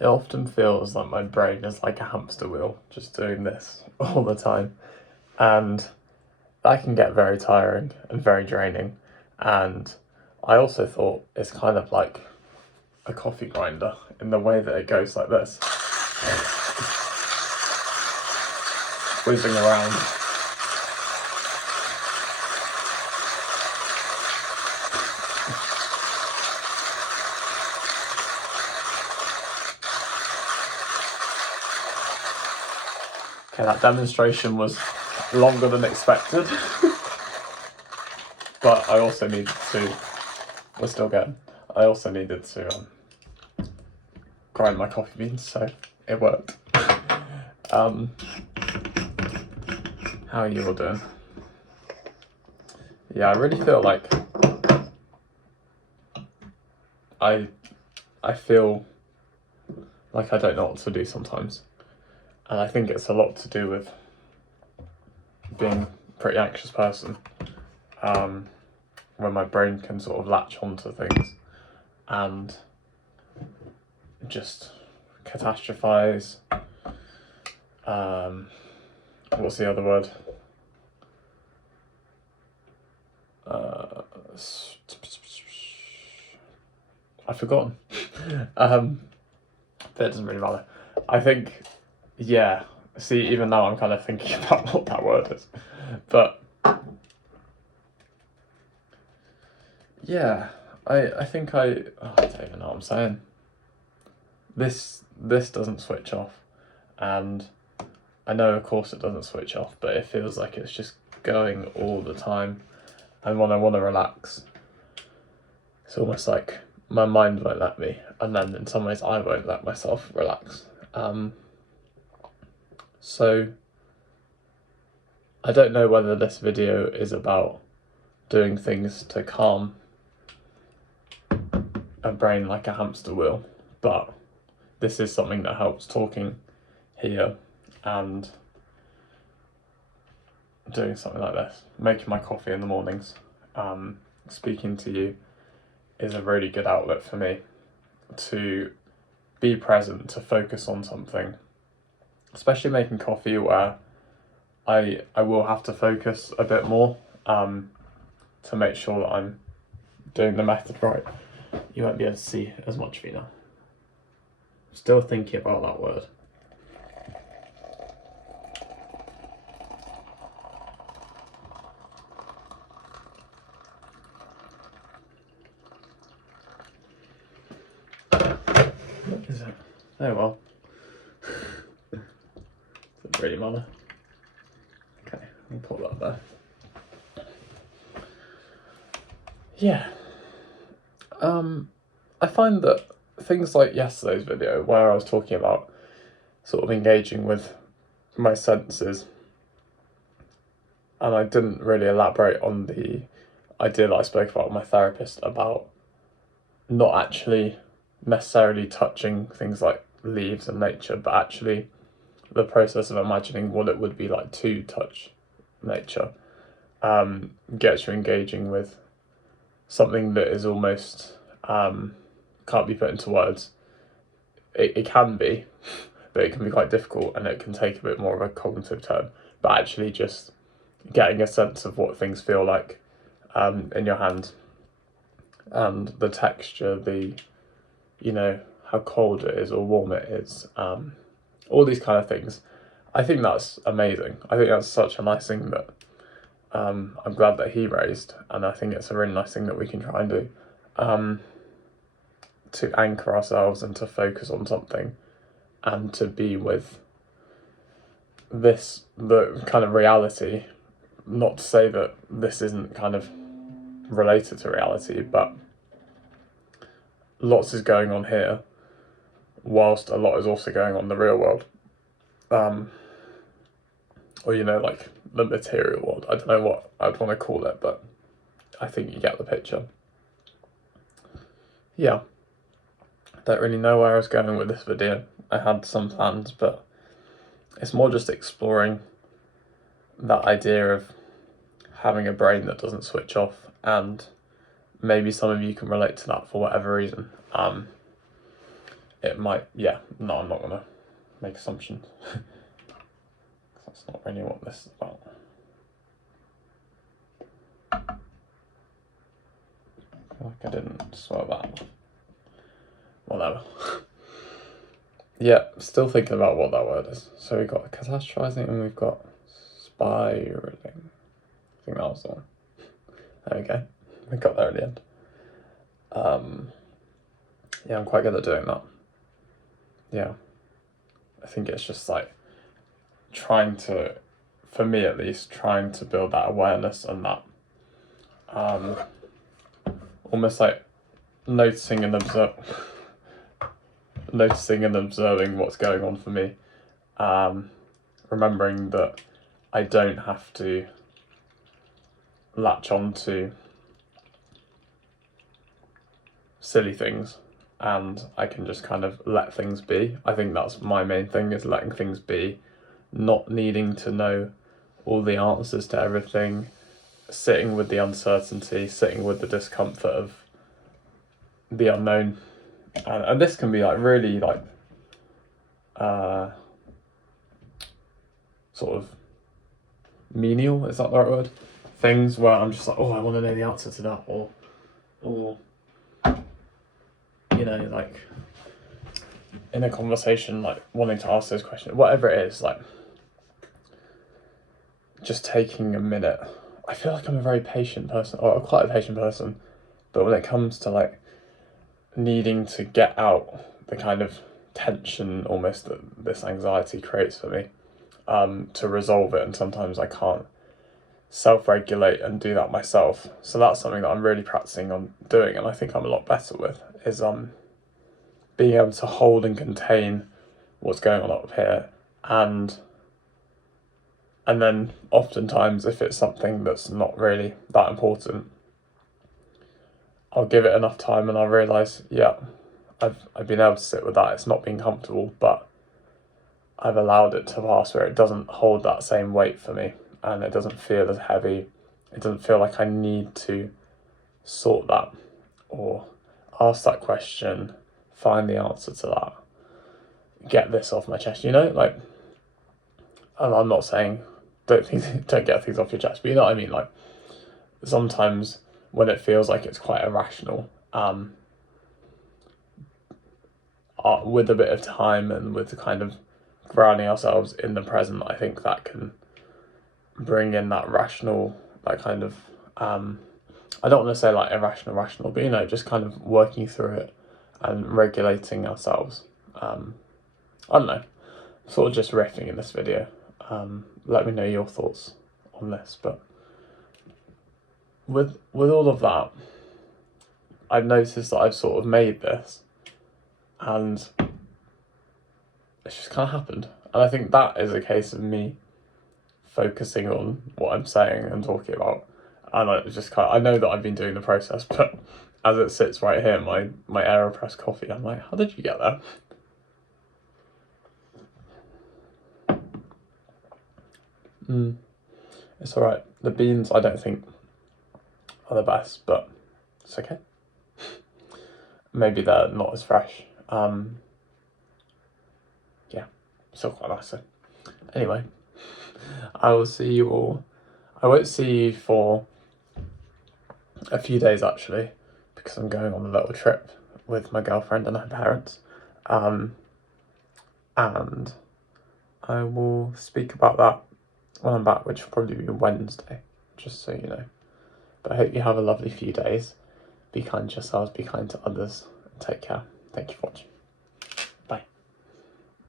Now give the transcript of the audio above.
It often feels like my brain is like a hamster wheel, just doing this all the time. And that can get very tiring and very draining. And I also thought it's kind of like a coffee grinder in the way that it goes like this, whizzing around. Okay, that demonstration was longer than expected, but I also needed to, we're still going, I also needed to grind my coffee beans, so it worked. How are you all doing? Yeah, I really feel like I feel like I don't know what to do sometimes. And I think it's a lot to do with being a pretty anxious person, when my brain can sort of latch onto things and just catastrophize. What's the other word? I've forgotten. But it doesn't really matter. I think, yeah, see, even now I'm kind of thinking about what that word is. But yeah, I think I don't even know what I'm saying. This doesn't switch off, and I know of course it doesn't switch off, but it feels like it's just going all the time. And when I want to relax, it's almost like my mind won't let me, and then in some ways I won't let myself relax. So I don't know whether this video is about doing things to calm a brain like a hamster wheel, but this is something that helps talking here and doing something like this, making my coffee in the mornings, speaking to you is a really good outlet for me to be present, to focus on something, especially making coffee where I will have to focus a bit more to make sure that I'm doing the method right. You won't be able to see as much of me now. Still thinking about that word. What is it? Oh well. Doesn't really matter. Okay, I'll put that there. Yeah. I find that things like yesterday's video, where I was talking about sort of engaging with my senses, and I didn't really elaborate on the idea that I spoke about with my therapist about not actually necessarily touching things like leaves and nature, but actually the process of imagining what it would be like to touch nature gets you engaging with something that is almost can't be put into words. It can be, but it can be quite difficult, and it can take a bit more of a cognitive turn. But actually just getting a sense of what things feel like in your hand, and the texture, the, you know, how cold it is or warm it is, all these kind of things. I think that's amazing. I think that's such a nice thing that I'm glad that he raised, and I think it's a really nice thing that we can try and do, to anchor ourselves and to focus on something and to be with this, the kind of reality. Not to say that this isn't kind of related to reality, but lots is going on here whilst a lot is also going on in the real world, or, you know, like the material world. I don't know what I'd want to call it, but I think you get the picture. Yeah, I don't really know where I was going with this video. I had some plans, but it's more just exploring that idea of having a brain that doesn't switch off, and maybe some of you can relate to that for whatever reason. it might, yeah, no, I'm not gonna make assumptions. That's not really what this is about. I feel like I didn't swear that. Whatever. Yeah, still thinking about what that word is. So we've got catastrophizing and we've got spiraling. I think that was the one. There we go. We got there at the end. Yeah, I'm quite good at doing that. Yeah. I think it's just like trying to, for me at least, trying to build that awareness and that almost like noticing and observing what's going on for me. Remembering that I don't have to latch on to silly things and I can just kind of let things be. I think that's my main thing, is letting things be, not needing to know all the answers to everything, sitting with the uncertainty, sitting with the discomfort of the unknown. And this can be like really like sort of menial, is that the right word? Things where I'm just like, oh, I want to know the answer to that, or you know, like in a conversation, like wanting to ask those questions, whatever it is, like just taking a minute. I feel like I'm a very patient person, or quite a patient person, but when it comes to like needing to get out the kind of tension almost that this anxiety creates for me, to resolve it, and sometimes I can't self-regulate and do that myself. So that's something that I'm really practicing on doing, and I think I'm a lot better with, is being able to hold and contain what's going on up here, and then oftentimes if it's something that's not really that important, I'll give it enough time and I'll realise, yeah, I've been able to sit with that. It's not been comfortable, but I've allowed it to pass, where it doesn't hold that same weight for me and it doesn't feel as heavy. It doesn't feel like I need to sort that or ask that question, find the answer to that, get this off my chest, you know, like, and I'm not saying don't get things off your chest, but you know what I mean, like sometimes when it feels like it's quite irrational, with a bit of time and with the kind of grounding ourselves in the present, I think that can bring in that rational, that kind of, I don't want to say like irrational, but you know, just kind of working through it and regulating ourselves. I don't know, sort of just riffing in this video. Let me know your thoughts on this, but with all of that, I've noticed that I've sort of made this and it's just kind of happened. And I think that is a case of me focusing on what I'm saying and talking about. And I just I know that I've been doing the process, but as it sits right here, my AeroPress coffee, I'm like, how did you get there? It's alright. The beans, I don't think are the best, but it's okay. Maybe they're not as fresh. Yeah, still quite nice. So anyway, I will see you all. I won't see you for a few days actually, because I'm going on a little trip with my girlfriend and her parents. And I will speak about that when I'm back, which will probably be Wednesday, just so you know. But I hope you have a lovely few days. Be kind to yourselves, be kind to others, and take care. Thank you for watching.